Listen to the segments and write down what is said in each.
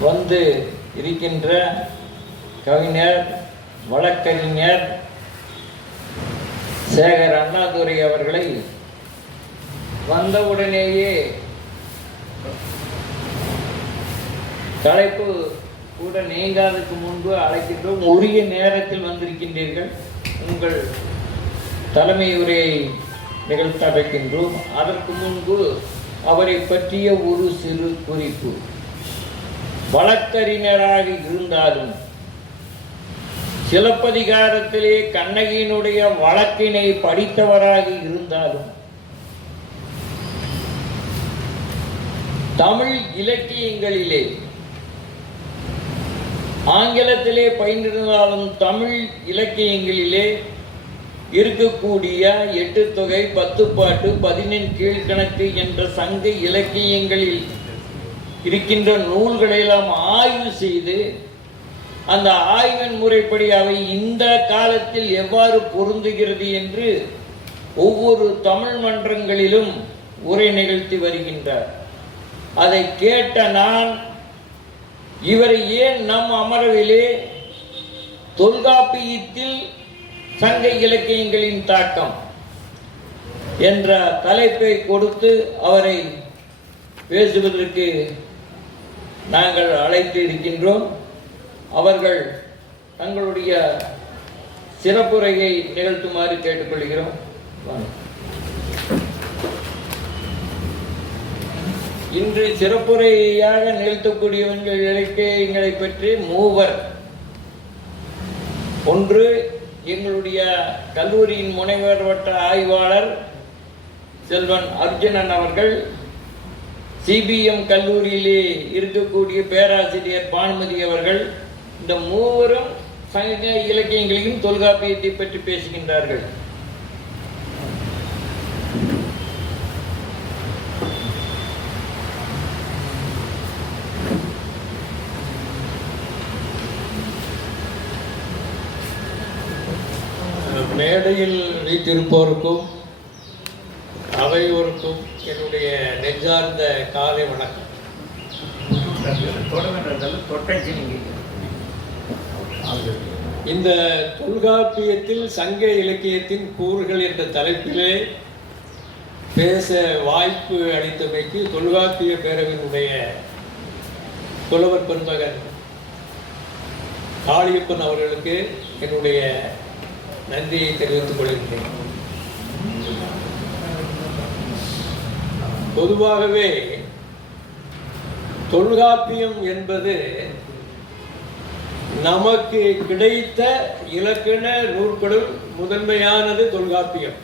வந்து இருக்கின்ற கவிஞர் வழக்கறிஞர் சேகர் அண்ணாதுரை அவர்களை வந்தவுடனேயே தலைப்பு கூட நீங்காததுக்கு முன்பு அழைக்கின்றோம். உரிய நேரத்தில் வந்திருக்கின்றீர்கள். உங்கள் தலைமை உரையை நிகழ்த்த அழைக்கின்றோம் அதற்கு முன்பு அவரை பற்றிய ஒரு சிறு குறிப்பு. வழக்கறிஞராக இருந்தாலும் சிலப்பதிகாரத்திலே கண்ணகியினுடைய வழக்கினை படித்தவராக இருந்தாலும் தமிழ் இலக்கியங்களிலே ஆங்கிலத்திலே பயின்றிருந்தாலும் தமிழ் இலக்கியங்களிலே இருக்கக்கூடிய எட்டு தொகை பத்து பாட்டு பதினெண் கீழ்கணக்கு என்ற சங்க இலக்கியங்களில் இருக்கின்ற நூல்களையெல்லாம் ஆய்வு செய்து அந்த ஆய்வின் முறைப்படி அவை இந்த காலத்தில் எவ்வாறு பொருந்துகிறது என்று ஒவ்வொரு தமிழ் மன்றங்களிலும் உரை நிகழ்த்தி வருகின்றார். அதை கேட்ட நான் இவரை ஏன் நம் அமர்விலே தொல்காப்பியத்தில் சங்க இலக்கியங்களின் தாக்கம் என்ற தலைப்பை கொடுத்து அவரை பேசுவதற்கு நாங்கள் அழைத்து இருக்கின்றோம். அவர்கள் தங்களுடைய சிறப்புரையை நிகழ்த்துமாறு கேட்டுக்கொள்கிறோம். இன்று சிறப்புரையாக நிகழ்த்தக்கூடியவர்கள் இலக்கியங்களை பற்றி மூவர். ஒன்று எங்களுடைய கல்லூரியின் முனைவர் வட்ட ஆய்வாளர் செல்வன் அர்ஜுனன் அவர்கள். சிபிஎம் கல்லூரியிலே இருக்கக்கூடிய பேராசிரியர் பானுமதி அவர்கள் இந்த மூவரும் சங்க இலக்கியங்களையும் தொல்காப்பியத்தை பற்றி பேசுகின்றார்கள். மேடையில் வைத்திருப்போருக்கும் அவையோருக்கும் என்னுடைய நெஞ்சார்ந்த காலை வணக்கம். இந்த தொல்காப்பியத்தில் சங்க இலக்கியத்தின் கூறுகள் என்ற தலைப்பிலே பேச வாய்ப்பு அளித்தமைக்கு தொல்காப்பிய பேரவையினுடைய புலவர் பெருமகன் காளியப்பன் அவர்களுக்கு என்னுடைய நன்றியை தெரிவித்துக் கொள்கின்றேன். பொதுவாகவே தொல்காப்பியம் என்பது நமக்கு கிடைத்த இலக்கண நூல்களுள் முதன்மையானது தொல்காப்பியம்.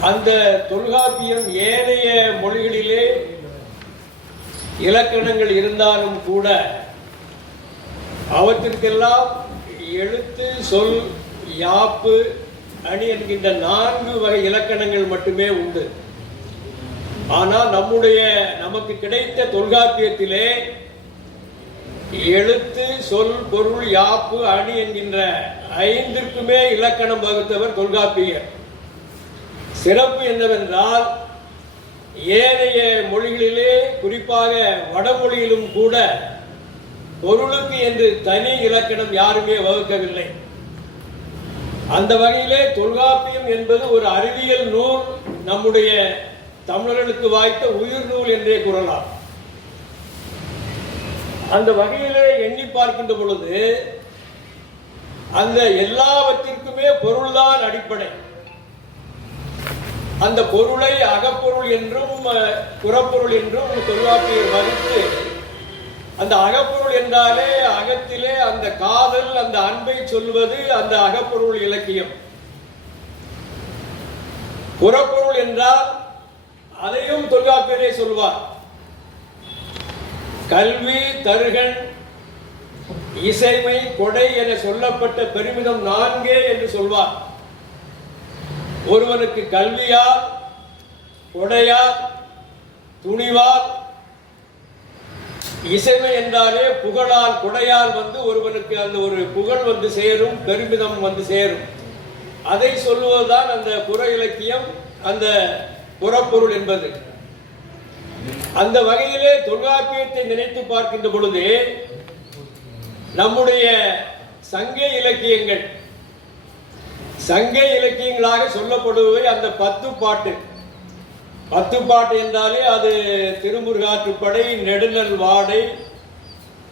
அந்த தொல்காப்பியம் ஏனைய மொழிகளிலே இலக்கணங்கள் இருந்தாலும் கூட அவற்றிற்கெல்லாம் எழுத்து சொல் யாப்பு அணி என்கின்ற நான்கு வகை இலக்கணங்கள் மட்டுமே உண்டு. ஆனால் நம்முடைய நமக்கு கிடைத்த தொல்காப்பியத்திலே எழுத்து சொல் பொருள் யாப்பு அணி என்கின்ற ஐந்திற்குமே இலக்கணம் வகுத்தவர் தொல்காப்பியர். சிறப்பு என்னவென்றால் ஏனைய மொழிகளிலே குறிப்பாக வடமொழியிலும் கூட பொருளுக்கு என்று தனி இலக்கணம் யாருமே வகுக்கவில்லை. அந்த வகையிலே தொல்காப்பியம் என்பது ஒரு அறிவியல் நூல் நம்முடைய தமிழர்களுக்கு வாய்த்த உயிர் நூல் என்றே கூறலாம். அந்த வகையிலே எண்ணி பார்க்கின்ற பொழுது அந்த எல்லாவற்றிற்குமே பொருள்தான் அடிப்படை. அந்த பொருளை அகப்பொருள் என்றும் புறப்பொருள் என்றும் தொல்காப்பியர் மதித்து அந்த அகப்பொருள் என்றாலே அகத்திலே அந்த காதல் அந்த அன்பை சொல்வது அந்த அகப்பொருள் இலக்கியம். புறப்பொருள் என்றால் அதையும் தொல்காப்பியரே சொல்வார். கல்வி தருகன் இசைமை கொடை என சொல்லப்பட்ட பெருமிதம் நான்கே என்று சொல்வார். ஒருவனுக்கு கல்வியால் கொடையால் துணிவால் இசைமை என்றாலே புகழால் குடையால் வந்து ஒருவனுக்கு அந்த ஒரு புகழ் வந்து சேரும் பெருமிதம் வந்து சேரும். அதை சொல்லுவதுதான் அந்த புற இலக்கியம் அந்த புறப்பொருள் என்பது. அந்த வகையிலே தொல்காப்பியத்தை நினைத்து பார்க்கின்ற பொழுது நம்முடைய சங்க இலக்கியங்கள் சங்க இலக்கியங்களாக சொல்லப்படுபவை அந்த பத்து பாட்டு. பத்துப்பாட்டு என்றாலே அது திருமுருகாற்றுப்படை நெடுநல் வாடை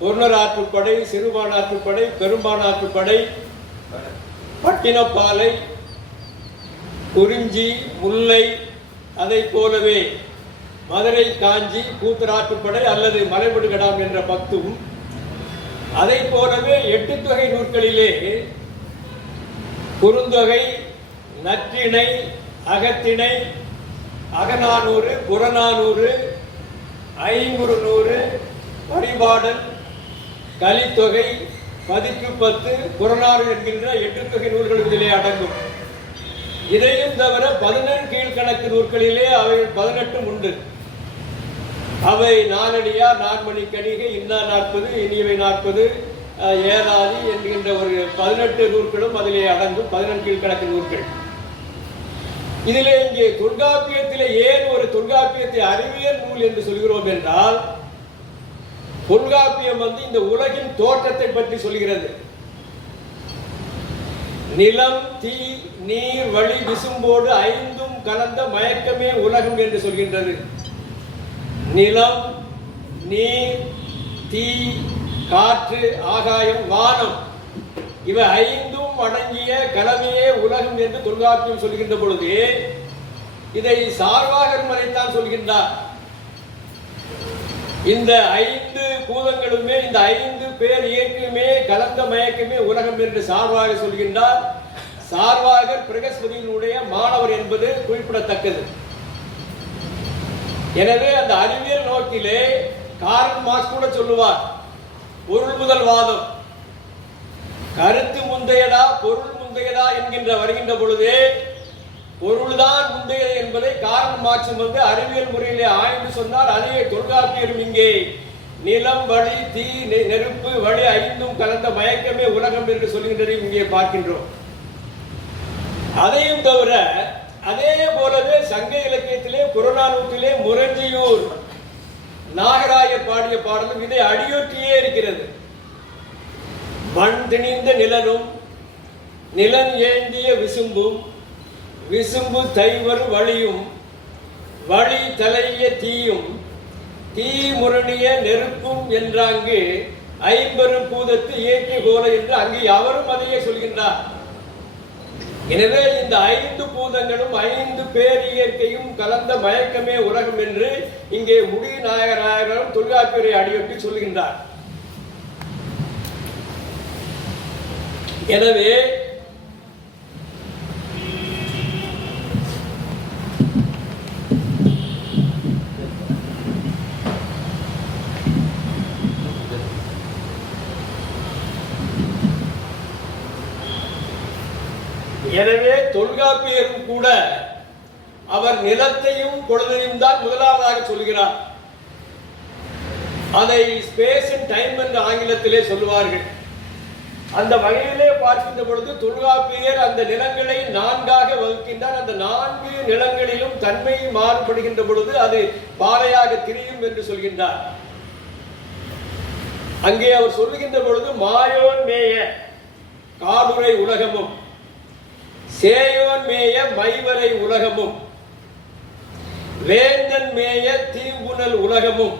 பொருணராற்றுப்படை சிறுபானாற்றுப்படை பெரும்பானாற்றுப்படை பட்டினப்பாலை குறிஞ்சி முல்லை அதை போலவே மதுரை காஞ்சி கூத்தராற்றுப்படை அல்லது மலைபடுகடாம் என்ற பத்தும். அதை போலவே எட்டு தொகை நூற்களிலே குறுந்தொகை நற்றிணை அகத்திணை அகநானூறு புறநானூறு ஐங்குறு நூறு பரிபாடல் கலித்தொகை பதிப்பு பத்து புறநாறு என்கின்ற எட்டு தொகை நூல்கள் இதிலே அடங்கும். இதையும் தவிர பதினெண் கீழ்கணக்கு நூல்களிலே அவை பதினெட்டும் உண்டு. அவை நாலடியா நான்மணி கணிகை இன்னா நாற்பது இனியவை நாற்பது ஏதாதி என்கின்ற ஒரு பதினெட்டு நூல்களும் அதிலே அடங்கும் பதினெண் கீழ்கணக்கு நூற்கள். இதிலே இங்கே தொல்காப்பியத்திலே ஏன் ஒரு தொல்காப்பியத்தை அறிவியல் நூல் என்று சொல்கிறோம் என்றால் தொல்காப்பியம் வந்து இந்த உலகின் தோற்றத்தை பற்றி சொல்கிறது. நிலம் தீ நீர் வழி விசும்போடு ஐந்தும் கலந்த மயக்கமே உலகம் என்று சொல்கின்றது. நிலம் நீர் தீ காற்று ஆகாயம் வானம் இவை ஐந்தும் அடங்கிய கலமையே உலகம் என்று தொல்காப்பியம் சொல்கின்ற பொழுது இதை சார்வாகர் மறைத்தான் சொல்கின்றார். இந்த ஐந்து பூதங்களுமே இந்த ஐந்து பேர் இயக்கமே கலந்த மயக்கமே உலகம் என்று சார்வாக சொல்கின்றார். சார்வாகர் பிரகஸ்பதியினுடைய மாணவர் என்பது குறிப்பிடத்தக்கது. எனவே அந்த அறிவியல் நோக்கிலே காரன் மார்க்ஸ் கூட சொல்லுவார் பொருள் முதல் வாதம். கருத்து முந்தையடா பொருள் முந்தையடா என்கின்ற வருகின்ற பொழுது பொருள்தான் முந்தையது என்பதை காரணம் மாற்றம் வந்து அறிவியல் முறையிலே ஆய்ந்து சொன்னார். அதே தொல்காப்பியரும் இங்கே நிலம் வழி தீ நெ- நெருப்பு வழி ஐந்தும் கலந்த மயக்கமே உலகம் என்று சொல்கின்றதை இங்கே பார்க்கின்றோம். அதையும் தவிர அதே போலவே சங்க இலக்கியத்திலே புறநானூற்றிலே முரஞ்சியூர் நாகராய பாடிய பாடலும் இதை அடியொற்றியே இருக்கிறது. மண் திணிந்த நிலனும் நிலன் ஏந்திய விசும்பும் விசும்பு தைவர் வழியும் வழி தலைய தீயும் தீ முரணிய நெருப்பும் என்றாங்கு ஐம்பெரும் பூதத்து இயற்றி கோல என்று அங்கே அவரும் அதையே சொல்கின்றார். எனவே இந்த ஐந்து பூதங்களும் ஐந்து பேர் இயற்கையும் கலந்த மயக்கமே உலகம் என்று இங்கே முடிநாயகராயரும் தொல்காப்பியரை அடியொட்டி சொல்கின்றார். எனவே எனவே தொல்காப்பியரும் கூட அவர் நிலத்தையும் பொழுதையும் தான் முதலாவதாக சொல்கிறார். அதை ஸ்பேஸ் அண்ட் டைம் என்ற ஆங்கிலத்திலே சொல்லுவார்கள். அந்த வகையிலே பார்க்கின்ற பொழுது தொல்காப்பியர் அந்த நிலங்களை நான்காக வகுக்கின்றார். அந்த நான்கு நிலங்களிலும் தன்மை மாறுபடுகின்ற பொழுது அது பாறையாக திரியும் என்று சொல்கின்றார். அங்கே அவர் சொல்லுகின்ற பொழுது மாயோன் மேய காடுரை உலகமும் சேயோன் மேய மைவரை உலகமும் வேந்தன் மேய தீம்புணல் உலகமும்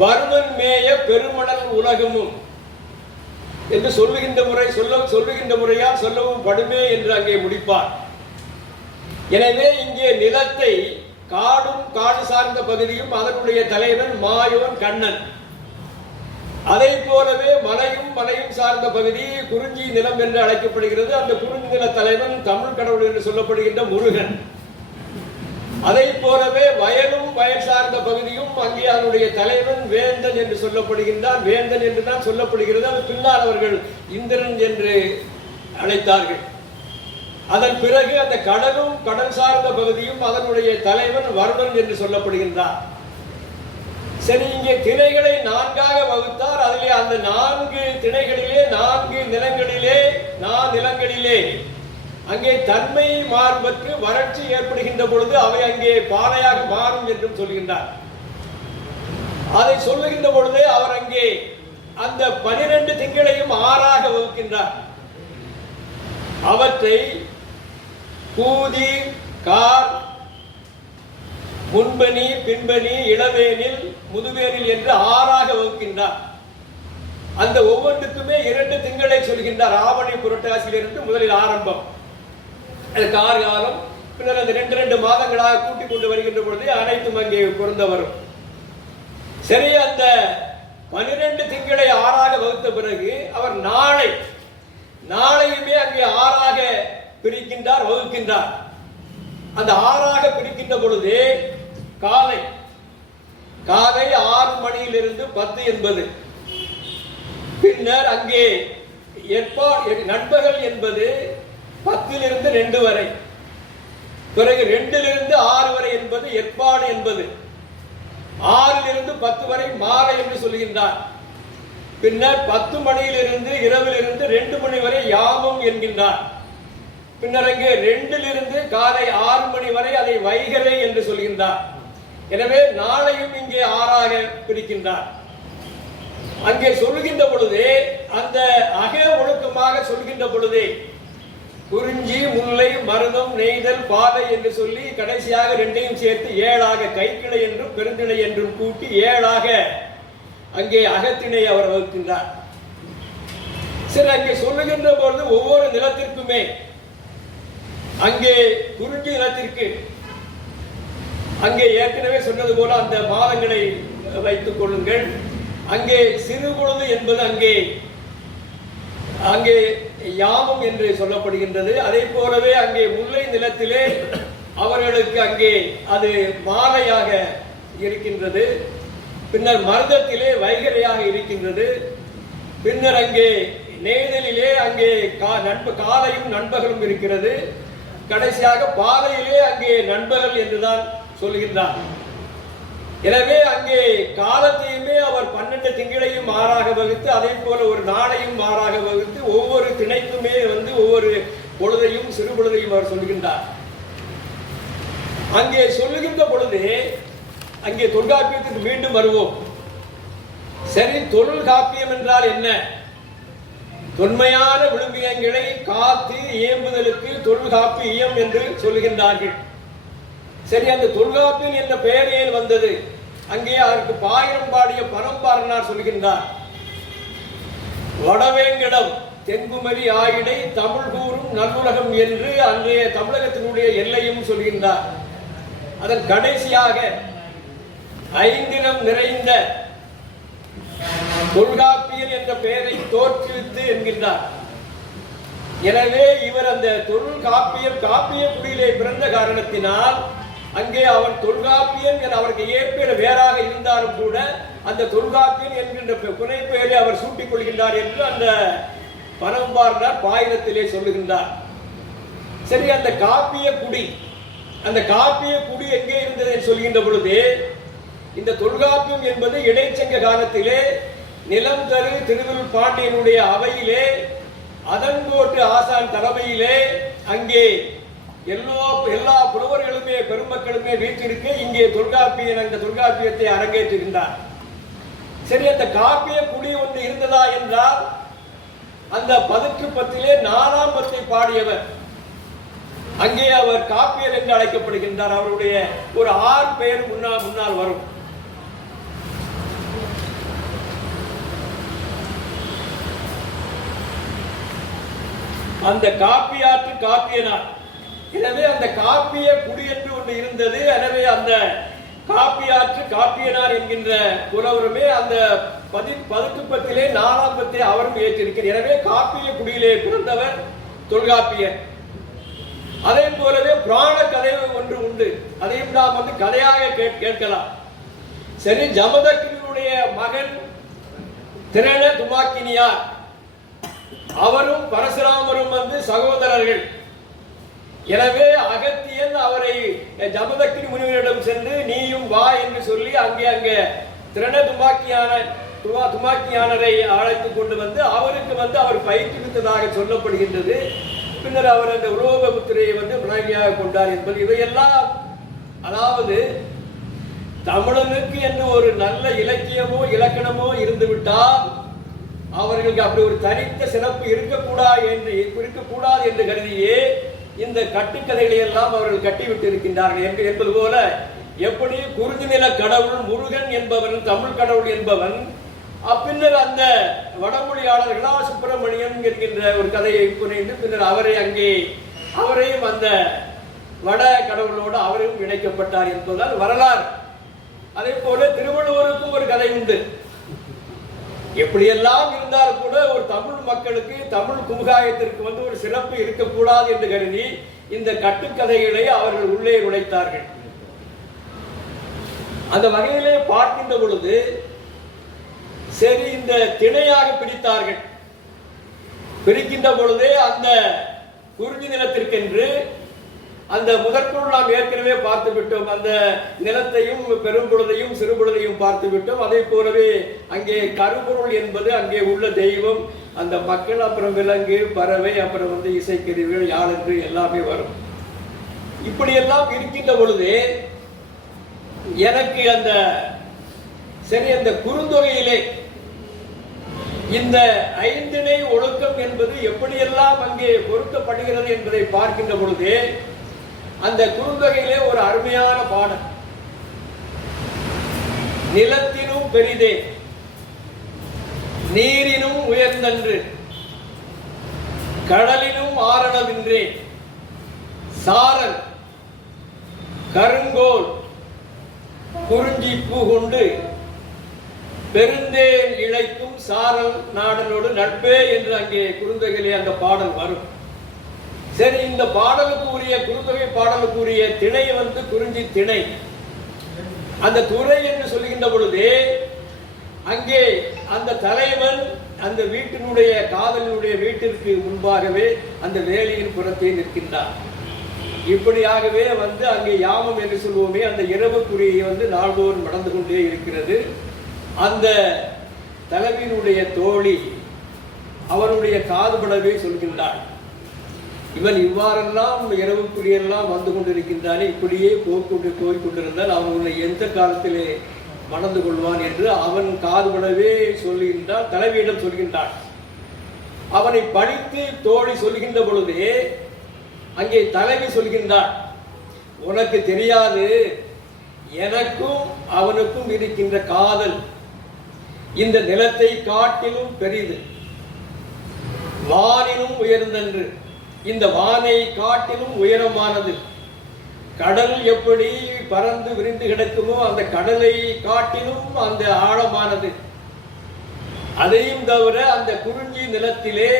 வர்மன் மேய பெருமணல் உலகமும் என்று சொல்லுகின்ற முறை சொல்ல சொல்லுகின்ற முறையால் சொல்லவும் படுமே என்று அங்கே முடிப்பார். எனவே இங்கே நிலத்தை காடும் காடு சார்ந்த பகுதியும் அதனுடைய தலைவன் மாயோன் கண்ணன். அதை போலவே மலையும் மலையும் சார்ந்த பகுதி குறிஞ்சி நிலம் என்று அழைக்கப்படுகிறது. அந்த குறிஞ்சி நில தலைவன் தமிழ் கடவுள் என்று சொல்லப்படுகின்ற முருகன். அதை போலவே வயலும் வயல் சார்ந்த பகுதியும் அங்கே அதனுடைய தலைவன் வேந்தன் என்று சொல்லப்படுகின்றான். வேந்தன் என்று தான் சொல்லப்படுகிறது. அது பின்னால் அவர்கள் இந்திரன் என்று அழைத்தார்கள். அதன் பிறகு அந்த கடலும் கடல் சார்ந்த பகுதியும் அதனுடைய தலைவன் வர்மன் என்று சொல்லப்படுகின்றார் சரி இங்கே திணைகளை நான்காக வகுத்தார். அதிலே அந்த நான்கு திணைகளிலே நான்கு நிலங்களிலே நான் நிலங்களிலே அங்கே தன்மை மாறுபட்டு வறட்சி ஏற்படுகின்ற பொழுது அவை அங்கே பாலையாக மாறும் என்றும் சொல்கின்றார். அதை சொல்லுகின்ற பொழுது அவர் அங்கே அந்த பனிரெண்டு திங்களையும் ஆறாக வகுக்கின்றார். அவற்றை கூதி கார் முன்பனி பின்பனி இளவேனில் முதுவேனில் என்று ஆறாக வகுக்கின்றார். அந்த ஒவ்வொன்றுக்குமே இரண்டு திங்களை சொல்கின்றார். ஆவணி புரட்டாசியிலிருந்து முதலில் ஆரம்பம். அது கார் காலம் பின்னர் அந்த ரெண்டு ரெண்டு மாதங்களாக கூட்டி கொண்டு வருகின்ற பொழுது அனைத்தும் அங்கே பொருந்த வரும் சரி அந்த பனிரெண்டு திங்களை ஆறாக வகுத்த பிறகு அவர் நாளை நாளையுமே அங்கே ஆறாக பிரிக்கின்றார் வகுக்கின்றார். அந்த ஆறாக பிரிக்கின்ற பொழுது காலை காலை ஆறு மணியிலிருந்து பத்து என்பது. பின்னர் அங்கே எப்பா நண்பர்கள் என்பது பத்திலிருந்து ரெண்டு வரை. பிறகு ரெண்டிலிருந்து ஆறு வரை என்பது எட்பாடு என்பது. ஆறிலிருந்து பத்து வரை மாலை என்று சொல்கின்றார். பின்னர் பத்து மணியிலிருந்து இரவிலிருந்து ரெண்டு மணி வரை யாமம் என்கின்றார். பின்னர் அங்கே ரெண்டிலிருந்து காலை ஆறு மணி வரை அதை வைகரை என்று சொல்கின்றார். எனவே நாளையும் இங்கே ஆறாக பிரிக்கின்றார். அங்கே சொல்கின்ற பொழுதே அந்த அக ஒழுக்கமாக சொல்கின்ற பொழுதே குறிஞ்சி முல்லை மருதம் நெய்தல் பாதை என்று சொல்லி கடைசியாக ரெண்டையும் சேர்த்து ஏழாக கைக்கிளை என்றும் பெருந்திணை என்றும் கூட்டி ஏழாக அங்கே அகத்திணை அவர் வகுக்கின்றார். சரி அங்கே சொல்லுகின்ற பொழுது ஒவ்வொரு நிலத்திற்குமே அங்கே குறிஞ்சி நிலத்திற்கு அங்கே ஏற்கனவே சொன்னது போல அந்த மாதங்களை வைத்துக் கொள்ளுங்கள். அங்கே சிறு பொழுது என்பது அங்கே அங்கே யாமம் என்று சொல்லப்படுகின்றது. அதே போலவே அங்கே முல்லை நிலத்திலே அவர்களுக்கு அங்கே அது மாலையாக இருக்கின்றது. பின்னர் மருதத்திலே வைகரையாக இருக்கின்றது. பின்னர் அங்கே நெய்தலிலே அங்கே கா- நண்ப காலையும் நண்பகலும் இருக்கிறது. கடைசியாக பாலையிலே அங்கே நண்பகல் என்றுதான் சொல்கின்றார் எனவே அங்கே காலத்தையுமே அவர் பன்னெண்டு திங்களையும் மாறாக வகுத்து அதே போல ஒரு நாளையும் மாறாக வகுத்து ஒவ்வொரு திணைக்குமே வந்து ஒவ்வொரு பொழுதையும் சிறு பொழுதையும் அவர் சொல்கின்றார். அங்கே சொல்லுகின்ற பொழுது அங்கே தொல்காப்பியத்துக்கு மீண்டும் வருவோம். சரி தொழில் காப்பியம் என்றால் என்ன? தொன்மையான விழுமியங்களை காத்து இயம்புதலுக்கு தொல்காப்பியம் என்று சொல்கின்றார்கள். சரி அந்த தொல்காப்பியன் என்ற பெயர் ஏன் வந்தது? அங்கே அதற்கு பாயிரம் பாடிய பரம்பாரனார் சொல்கின்றார். வடவேங்கடம் தென்குமரி ஆயிடை தமிழ் கூறும் நல்லுலகம் என்று அன்றைய தமிழகத்தினுடைய எல்லையும் சொல்கின்றார். அதன் கடைசியாக ஐந்திரம் நிறைந்த தொல்காப்பியன் என்ற பெயரை தோற்றுவித்து என்கின்றார். எனவே இவர் அந்த தொல்காப்பியர் காப்பிய குடியிலே பிறந்த காரணத்தினால் அங்கே அவன் தொல்காப்பியன் என அவருக்கு ஏற்பேற வேறாக இருந்தாலும் கூட அந்த தொல்காப்பியன் என்கின்ற பெ- புனை பெயரை அவர் சூட்டிக் கொள்கின்றார் என்று அந்த பரம்பாரனார் பாயிரத்திலே சொல்லுகின்றார். சரி அந்த காப்பிய குடி அந்த காப்பிய குடி எங்கே இருந்தது என்று சொல்கின்ற பொழுது இந்த தொல்காப்பியம் என்பது இடைச்சங்க காலத்திலே நிலம் தரு திருவில் பாண்டியனுடைய அவையிலே அதன்கோட்டு ஆசான் தலைமையிலே அங்கே எல்லா எல்லா புலவர்களுமே பெருமக்களுமே வீற்றிருக்க இங்கே தொல்காப்பியன் என்ற தொல்காப்பியத்தை அரங்கேற்றுகின்றார். சரி அந்த காப்பிய குடி ஒன்று இருந்ததா என்றால் அந்த பதிற்று பத்திலே நாலாம் பத்தை பாடியவர். அங்கே அவர் காப்பியர் என்று அழைக்கப்படுகின்றார். அவருடைய ஒரு ஆறு பெயர் முன்னால் முன்னால் வரும். அந்த காப்பியாற்று காப்பியனார். எனவே அந்த காப்பிய குடி என்று ஒன்று இருந்தது. எனவே அந்த காப்பியாற்று காப்பியனார் என்கின்ற புலவருமே அந்த பதி பதுக்குப்பத்திலே நாலாம் பத்தை அவரும் ஏற்றிருக்கிறார். எனவே காப்பிய குடியிலே பிறந்தவர் தொல்காப்பியர். அதே போலவே புராண கதை ஒன்று உண்டு. அதையும் நாம் வந்து கதையாக கேட்- கேட்கலாம். சரி ஜமதக்கினுடைய மகன் திரண துமாக்கினியார். அவரும் பரசுராமரும் வந்து சகோதரர்கள். எனவே அகத்தியன் அவரை ஜமதக்கினி முனிவரிடம் சென்று நீயும் வா என்று சொல்லி அங்கே அங்கே திரண துமாக்கியான துமா துமாக்கியானரை அழைத்து கொண்டு வந்து அவருக்கு வந்து அவர் பயிற்றுவித்ததாக சொல்லப்படுகின்றது. பின்னர் அவர் அந்த உலோகபுத்திரையை வந்து மனைவியாக கொண்டார் என்பது. இவையெல்லாம் அதாவது தமிழனுக்கு என்று ஒரு நல்ல இலக்கியமோ இலக்கணமோ இருந்துவிட்டால் அவர்களுக்கு அப்படி ஒரு தனித்த சிறப்பு இருக்கக்கூடாது என்று இருக்கக்கூடாது என்று கருதியே இந்த கட்டுக்கதைகளை எல்லாம் அவர்கள் கட்டிவிட்டு இருக்கின்றார்கள் என்று என்பது போல எப்படி குருதி நில கடவுள் முருகன் என்பவன் தமிழ் கடவுள் என்பவன் அப்பின்னர் அந்த வடமொழியாளர்களா சுப்பிரமணியன் என்கின்ற ஒரு கதையை புனைந்து பின்னர் அவரை அங்கே அவரையும் அந்த வட கடவுளோடு அவரையும் இணைக்கப்பட்டார் என்பதால் வரலாறு. அதே போல திருவள்ளுவருக்கும் ஒரு கதை உண்டு. எப்படியெல்லாம் இருந்தால் கூட ஒரு தமிழ் மக்களுக்கு தமிழ் குமுகாயத்திற்கு வந்து ஒரு சிறப்பு இருக்கக்கூடாது என்று கருதி இந்த கட்டுக்கதைகளை அவர்கள் உள்ளே நுழைத்தார்கள். அந்த வகையிலே பார்க்கின்ற பொழுது சரி இந்த திணையாக பிடித்தார்கள் பிரிக்கின்ற பொழுதே அந்த குருதி நிலத்திற்கென்று அந்த முதற்குள் நாம் ஏற்கனவே பார்த்து விட்டோம் அந்த நிலத்தையும் பெரும்பொழுதையும் சிறுபொழுதையும் பார்த்து விட்டோம் அதை போலவே அங்கே கருப்பொருள் என்பது அங்கே உள்ள தெய்வம். அந்த மக்கள் அப்புறம் விலங்கு பறவை அப்புறம் வந்து இசைக்கருவிகள் யாழன்று எல்லாமே வரும். இப்படியெல்லாம் இருக்கின்ற பொழுது எனக்கு அந்த சரி அந்த குறுந்தொகையிலே இந்த ஐந்திணை ஒழுக்கம் என்பது எப்படியெல்லாம் அங்கே பொருத்தப்படுகிறது என்பதை பார்க்கின்ற பொழுது அந்த குறுந்தொகையிலே ஒரு அருமையான பாடல். நிலத்தினும் பெரிதே நீரினும் உயர்ந்தன்று கடலினும் ஆரணமின்றே சாரல் கருங்கோல் குறிஞ்சி பூ கொண்டு பெருந்தேன் இழைக்கும் சாரல் நாடலோடு நட்பே என்று அங்கே குறுந்தகையிலே அந்த பாடல் வரும். சரி இந்த பாடலுக்கு உரிய குறுந்தொகை பாடலுக்கு உரிய திணை வந்து குறிஞ்சி திணை. அந்த துறை என்று சொல்லுகின்ற பொழுது அங்கே அந்த தலைவன் அந்த வீட்டினுடைய காதலினுடைய வீட்டிற்கு முன்பாகவே அந்த வேலியின் புறத்தே நிற்கின்றான். இப்படியாகவே வந்து அங்கே யாமம் என்று சொல்வோமே அந்த இரவு குறியை வந்து நாள்தோறும் நடந்து கொண்டே இருக்கிறது. அந்த தலைவியினுடைய தோழி அவருடைய காதுபடவே சொல்கின்றாள். இவன் இவ்வாறெல்லாம் இரவுக்குரியெல்லாம் வந்து கொண்டிருக்கின்றானே இப்படியே போய்கொண்டு போய்கொண்டிருந்தால் அவன் உன்னை எந்த காலத்திலே மணந்து கொள்வான் என்று அவன் காதுபடவே சொல்லுகின்றான் தலைவியிடம் சொல்கின்றான் அவனை படித்து தோழி சொல்கின்ற பொழுதே அங்கே தலைவி சொல்கின்றான் உனக்கு தெரியாது எனக்கும் அவனுக்கும் இருக்கின்ற காதல் இந்த நிலத்தை காட்டிலும் பெரிது. வானிலும் உயர்ந்தன்று. இந்த வானை காட்டிலும் உயரமானது. கடல் எப்படி பறந்து விரிந்து கிடக்குமோ அந்த கடலை காட்டிலும் அந்த ஆழமானது. அதையும் தவிர அந்த குறிஞ்சி நிலத்திலே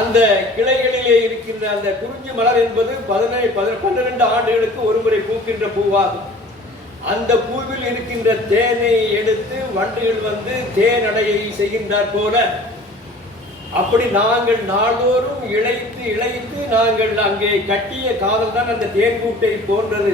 அந்த கிளைகளிலே இருக்கின்ற அந்த குறிஞ்சி மலர் என்பது பதினை பன்னிரண்டு ஆண்டுகளுக்கு ஒருமுறை பூக்கின்ற பூவாகும். அந்த பூவில் இருக்கின்ற தேனை எடுத்து வண்டுகள் வந்து தேனடையை செய்கின்றார் போல அப்படி நாங்கள் நாள்தோறும் இழைத்து இழைத்து நாங்கள் அங்கே கட்டிய காதல் தான் அந்த தேன்கூட்டை போன்றது.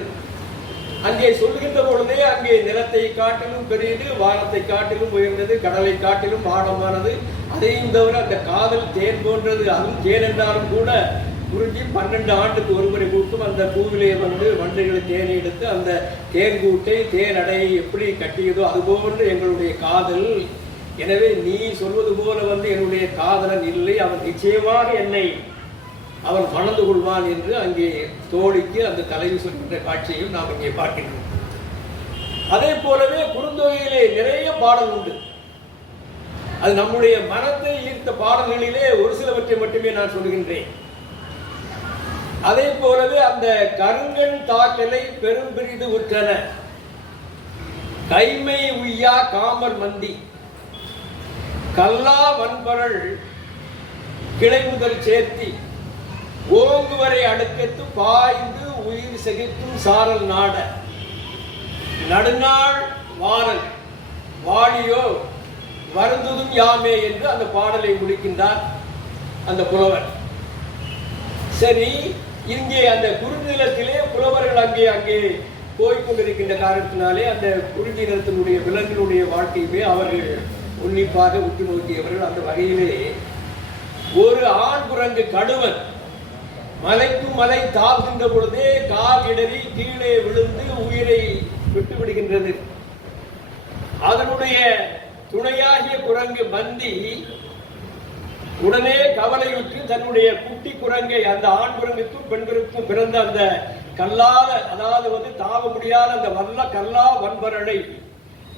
அங்கே சொல்கின்ற பொழுதே அங்கே நிலத்தை காட்டிலும் பெரியது வானத்தை காட்டிலும் உயர்ந்தது கடலை காட்டிலும் ஆழமானது. அதையும் தவிர அந்த காதல் தேன் போன்றது. அதுவும் தேன் என்றாலும் கூட குறிஞ்சி பன்னெண்டு ஆண்டுக்கு ஒரு முறை கூட்டும் அந்த பூவிலே வந்து வண்டுகளை தேனை எடுத்து அந்த தேன் கூட்டை தேன் அடையை எப்படி கட்டியதோ அதுபோன்று எங்களுடைய காதல் எனவே நீ சொல்வது போல வந்து என்னுடைய காதலன் இல்லை அவன் நிச்சயமாக என்னை அவன் மணந்து கொள்வான் என்று அங்கே தோழிக்கு அந்த தலைவி சொல்கின்ற காட்சியையும் நாம் இங்கே பார்க்கின்றோம். அதே போலவே குறுந்தொகையிலே நிறைய பாடல் உண்டு. அது நம்முடைய மனத்தை ஈர்த்த பாடல்களிலே ஒரு சிலவற்றை மட்டுமே நான் சொல்கின்றேன். அதே போலவே அந்த கருங்கண் தாக்கலை பெரும் பிரிது உற்றன. கைமை உய்யா காமர் மந்தி. கல்லா வன்பரல் கிளை முதல் சேர்த்தி ஓங்குவரை அடுக்கத்து பாய்ந்து உயிர் செகித்தும் சாரல் நாட. நடுநாள் வாரல் வாழியோ வருந்ததும் யாமே என்று அந்த பாடலை முடிக்கின்றார் அந்த புலவர். சரி இங்கே அந்த குறுநிலத்திலே புலவர்கள் அங்கே அங்கே போய்கொண்டிருக்கின்ற காரணத்தினாலே அந்த குறுநிலத்தினுடைய விலங்கினுடைய வாழ்க்கையுமே அவர்கள் உன்னிப்பாக உற்று நோக்கியவர்கள் அந்த வகையிலே ஒரு ஆண் குரங்கு கடுவன் மலைக்கு மலை தாழ்கின்ற பொழுதே காவிடறி கீழே விழுந்து உயிரை விட்டு விடுகின்றது அதனுடைய துணையாகிய குரங்கு மந்தி உடனே கவலையுற்று தன்னுடைய குட்டி குரங்கை அந்த ஆண் குரங்குக்கும் பெண்களுக்கும் பிறந்த அந்த கல்லாத அதாவது வந்து தாவ முடியாத அந்த வல்ல கல்லா வன்பரனை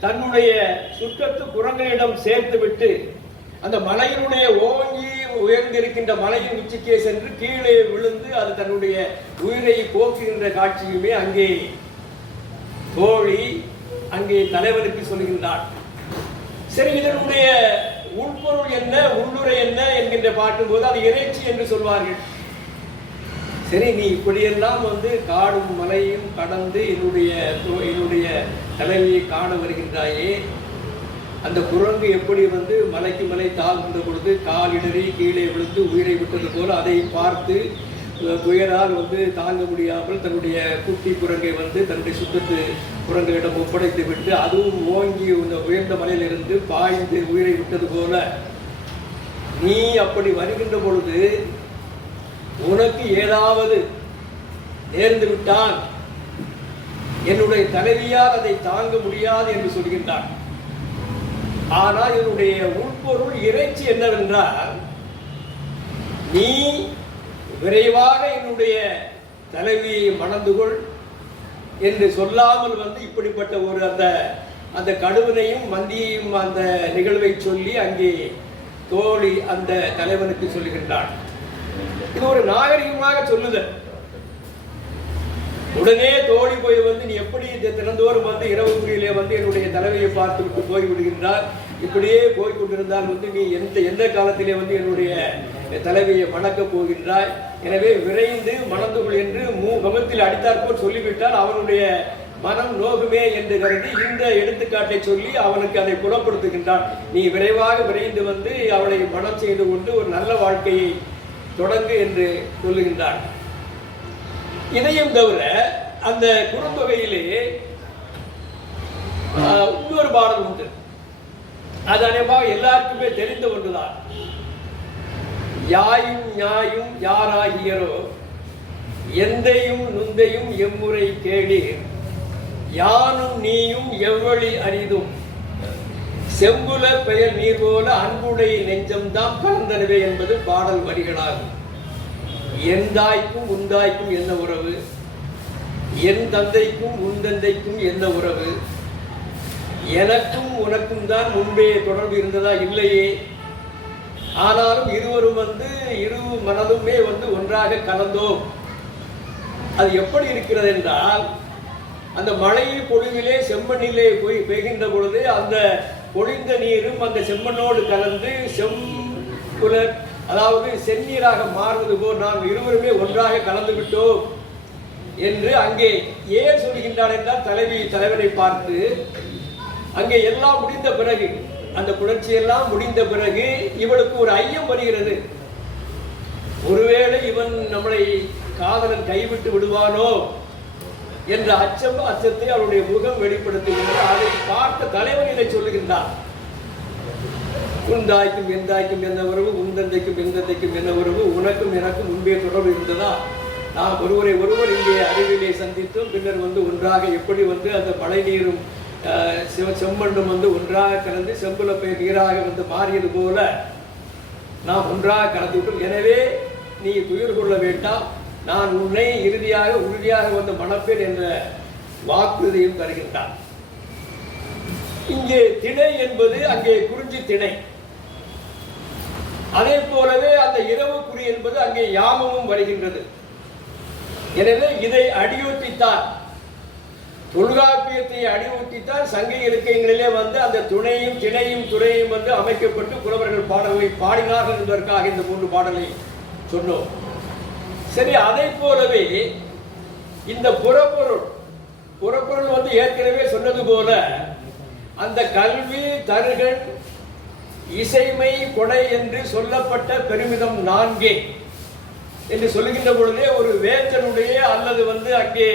தன்னுடைய சுற்றத்து குரங்களிடம் சேர்த்து விட்டு அந்த மலையினுடைய ஓங்கி உயர்ந்திருக்கின்ற மலையின் உச்சிக்கே சென்று கீழே விழுந்து அது தன்னுடைய உயிரை போக்குகின்ற காட்சியுமே அங்கே தோழி அங்கே தலைவருக்கு சொல்கின்றார் சரி இதனுடைய உள்பொருள் என்ன உள்ளுரை என்ன என்கின்ற பார்க்கும்போது அது இறைச்சி என்று சொல்வார்கள். சரி நீ இப்படியெல்லாம் வந்து காடும் மலையும் கடந்து என்னுடைய என்னுடைய தலைவியை காண வருகின்றாயே அந்த குரங்கு எப்படி வந்து மலைக்கு மலை தாழ்ந்த பொழுது காலிடறி கீழே விழுந்து உயிரை விட்டது போல அதை பார்த்து புயலால் வந்து தாங்க முடியாமல் தன்னுடைய குட்டி குரங்கை வந்து தன்னுடைய சுத்தத்து குரங்குகளிடம் ஒப்படைத்து விட்டு அதுவும் ஓங்கி இந்த உயர்ந்த மலையிலிருந்து பாய்ந்து உயிரை விட்டது போல நீ அப்படி வருகின்ற பொழுது உனக்கு ஏதாவது நேர்ந்து விட்டால் என்னுடைய தலைவியால் அதை தாங்க முடியாது என்று சொல்கின்றான். ஆனால் என்னுடைய உள்பொருள் இறைச்சி என்னவென்றால் நீ விரைவாக என்னுடைய தலைவியை மணந்து கொள் என்று சொல்லாமல் வந்து இப்படிப்பட்ட ஒரு அந்த அந்த கடுவனையும் மந்தியையும் அந்த நிகழ்வை சொல்லி அங்கே தோழி அந்த தலைவனுக்கு சொல்லுகின்றான் இது ஒரு நாகரிகமாக சொல்லுதல். உடனே தோழி போய் வந்து நீ எப்படி இந்த தினந்தோறும் வந்து இரவு குறியிலே வந்து என்னுடைய தலைவையை பார்த்து விட்டு போய் விடுகின்றார் இப்படியே போய் கொண்டிருந்தால் வந்து நீ எந்த எந்த காலத்திலே வந்து என்னுடைய தலைவியை மணக்கப் போகின்றாய்? எனவே விரைந்து மணந்து கொள் என்று மூ முகத்தில் அடித்தாற்போல் சொல்லிவிட்டால் அவனுடைய மனம் நோகுமே என்று கருதி இந்த எடுத்துக்காட்டை சொல்லி அவனுக்கு அதை புறப்படுத்துகின்றான் நீ விரைவாக விரைந்து வந்து அவளை மனம் செய்து கொண்டு ஒரு நல்ல வாழ்க்கையை தொடங்கு என்று சொல்லுகின்றான். இதையும் தவிர அந்த குறுந்தொகையிலே ஆஹ், இன்னொரு பாடல் உண்டு. அது அநேகமாக எல்லாருக்குமே தெரிந்த ஒன்றுதான். யாயும் ஞாயும் யாராகியரோ எந்தையும் நுந்தையும் எம்முறை கேடி யானும் நீயும் எவ்வழி அரிதும். செம்புல பெயர் நீர் போல அன்புடைய நெஞ்சம்தான் பரந்தனவே என்பது பாடல் வரிகளாகும். என் தாய்க்கும் உன் தாய்க்கும் என்ன உறவு? என் தந்தைக்கும் உன் தந்தைக்கும் என்ன உறவு? எனக்கும் உனக்கும் தான் முன்பே தொடர்பு இருந்ததா? இல்லையே. ஆனாலும் இருவரும் வந்து இரு மனதுமே வந்து ஒன்றாக கலந்தோம். அது எப்படி இருக்கிறது என்றால் அந்த மழை பொழிவிலே செம்மண்ணிலே போய் பெய்கின்ற பொழுது அந்த பொழிந்த நீரும் அந்த செம்மண்ணோடு கலந்து செம்புல அதாவது செந்நீராக மாறுவது போல் நாம் இருவருமே ஒன்றாக கலந்து விட்டோம் என்று அங்கே ஏன் சொல்கின்றான் என்றால் தலைவி தலைவனை பார்த்து அங்கே எல்லாம் முடிந்த பிறகு அந்த புணர்ச்சி எல்லாம் முடிந்த பிறகு இவளுக்கு ஒரு ஐயம் வருகிறது. ஒருவேளை இவன் நம்மளை காதலன் கைவிட்டு விடுவானோ? என்ற அச்சம் அச்சத்தை அவருடைய முகம் வெளிப்படுத்துகின்ற அதை பார்த்த தலைவன் இதை சொல்லுகின்றான் உன் தாய்க்கும் என் தாய்க்கும் என்ன உறவு உந்தந்தைக்கும் எந்தந்தைக்கும் என்ன உறவு உனக்கும் எனக்கும் முன்பே தொடர்பு இருந்ததா? நாம் ஒருவரை ஒருவர் இங்கே அறிவிலே சந்தித்தோம் பின்னர் வந்து ஒன்றாக எப்படி வந்து அந்த மழை நீரும் சிவ செம்மண்ணும் வந்து ஒன்றாக கலந்து செம்புல பெயர் நீராக வந்து மாறியது போல நாம் ஒன்றாக கலந்து விட்டோம். எனவே நீ துயர் கொள்ள வேண்டாம். நான் உன்னை இறுதியாக உறுதியாக வந்து மணப்பேன் என்ற வாக்குறுதியும் தருகின்றான். இங்கே திணை என்பது அங்கே குறிஞ்சி திணை. அதே போலவே அந்த இரவு குறி என்பது அங்கே யாமமும் வருகின்றது. எனவே இதை அடியொற்றித்தான் தொல்காப்பியத்தை அடியூட்டித்தான். சங்க இலக்கியங்களிலே வந்து அந்த துணையும் திணையும் துணையும் வந்து அமைக்கப்பட்டு புலவர்கள் பாடல்களை பாடினார்கள் என்பதற்காக இந்த மூன்று பாடலை சொன்னோம். சரி அதை போலவே இந்த புறப்பொருள் புறப்பொருள் வந்து ஏற்கனவே சொன்னது போல அந்த கல்வி தருகன் இசைமை கொடை என்று சொல்லப்பட்ட பெருமிதம் நான்கே என்று சொல்லுகின்ற பொழுதே ஒரு வேந்தனுடைய அல்லது வந்து அங்கே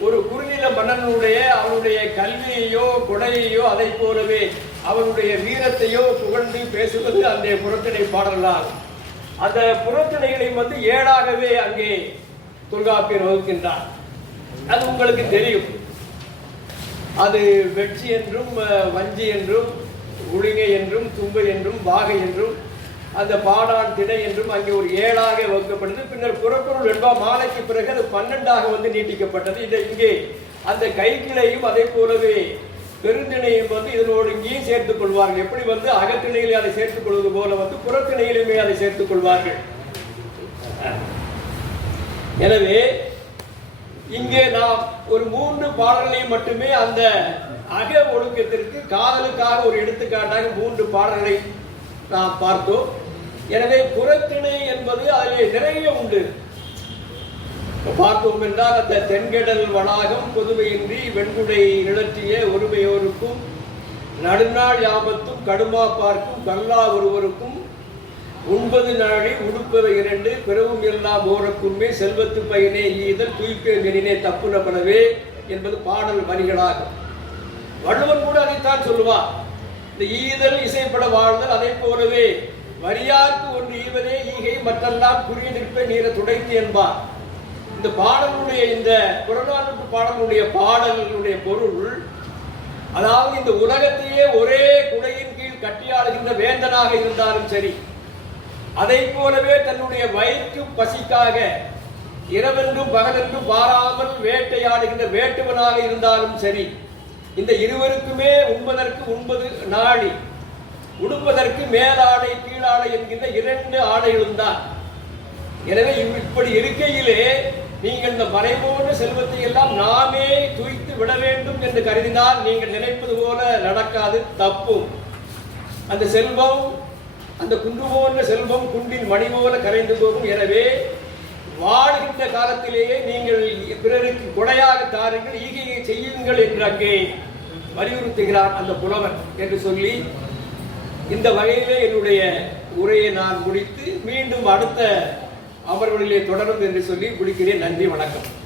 ஒரு குறுநில மன்னனுடைய அவனுடைய கல்வியையோ கொடையையோ அதை போலவே அவனுடைய வீரத்தையோ புகழ்ந்து பேசுவது அந்த புறத்தினை பாடலாம் அந்த புறத்தனைகளையும் வந்து ஏழாகவே அங்கே தொல்காப்பியர் வகுக்கின்றார். அது உங்களுக்கு தெரியும். அது வெட்சி என்றும் வஞ்சி என்றும் உளிங்கை என்றும் தும்பு என்றும் வாகை என்றும் அந்த பாடான் திணை என்றும் அங்கே ஒரு ஏழாக வகுக்கப்பட்டது பின்னர் புறப்பொருள் வெண்பா மாலைக்கு பிறகு அது பன்னெண்டாக வந்து நீட்டிக்கப்பட்டது. இதை இங்கே அந்த கைக்கிளையும் அதே போலவே பெருந்திணையும் வந்து இதனோடு இங்கேயும் சேர்த்துக் கொள்வார்கள். எப்படி வந்து அகத்திணையிலே அதை சேர்த்துக் கொள்வது போல வந்து புறத்திணையிலுமே அதை சேர்த்துக் கொள்வார்கள். எனவே இங்கே நாம் ஒரு மூன்று பாடல்களையும் மட்டுமே அந்த அக ஒழுக்கத்திற்கு காதலுக்காக ஒரு எடுத்துக்காட்டாக மூன்று பாடல்களை நாம் பார்த்தோம். எனவே புறத்திணை என்பது அதிலே நிறைய உண்டு. பார்த்தோம் என்றால் அந்த தென்கடல் வளாகம் பொதுமையின்றி வெண்குடை நிழற்றிய ஒருமையோருக்கும் நடுநாள் யாபத்தும் கடுமா பார்க்கும் கல்லா ஒருவருக்கும் உண்பது நாழி உடுப்பவை இரண்டு பிறவும் எல்லாம் ஓரக்குமே செல்வத்து பயனே ஈதல் துய்ப்பே மெனினே தப்புனப்படவே என்பது பாடல் வரிகளாகும். வள்ளுவன் கூட அதைத்தான் சொல்லுவார். இந்த ஈதல் இசைப்பட வாழ்தல் அதை போலவே வரியார்க்கு ஒன்று ஈவதே ஈகை மற்றெல்லாம் குறிய நிற்ப நீர துடைத்து என்பார். இந்த பாடலுடைய இந்த புறநானூற்று பாடலுடைய பாடலுடைய பொருள் அதாவது இந்த உலகத்தையே ஒரே குடையின் கீழ் கட்டியாளுகின்ற வேந்தனாக இருந்தாலும் சரி அதை போலவே தன்னுடைய வயிற்று பசிக்காக இரவென்றும் பகலென்றும் பாராமல் வேட்டையாடுகின்ற வேட்டுவனாக இருந்தாலும் சரி இந்த இருவருக்குமே உண்பதற்கு உண்பது நாடி உடுப்பதற்கு மேலாடை கீழாடை என்கின்ற இரண்டு ஆடைகளும் தான். எனவே இப்படி இருக்கையிலே நீங்கள் இந்த மறைபோன்ற செல்வத்தை எல்லாம் நாமே துய்த்து விட வேண்டும் என்று கருதினால் நீங்கள் நினைப்பது போல நடக்காது தப்பும். அந்த செல்வம் அந்த குன்று போன்ற செல்வம் குண்டின் மணி போல கரைந்து போகும். எனவே வாழ்கின்ற காலத்திலேயே நீங்கள் பிறருக்கு கொடையாக தாருங்கள் ஈகையை செய்யுங்கள் என்று அங்கே வலியுறுத்துகிறார் அந்த புலவன் என்று சொல்லி இந்த வகையிலே என்னுடைய உரையை நான் முடித்து மீண்டும் அடுத்த அமர்வுகளிலே தொடரும் என்று சொல்லி முடிக்கிறேன். நன்றி வணக்கம்.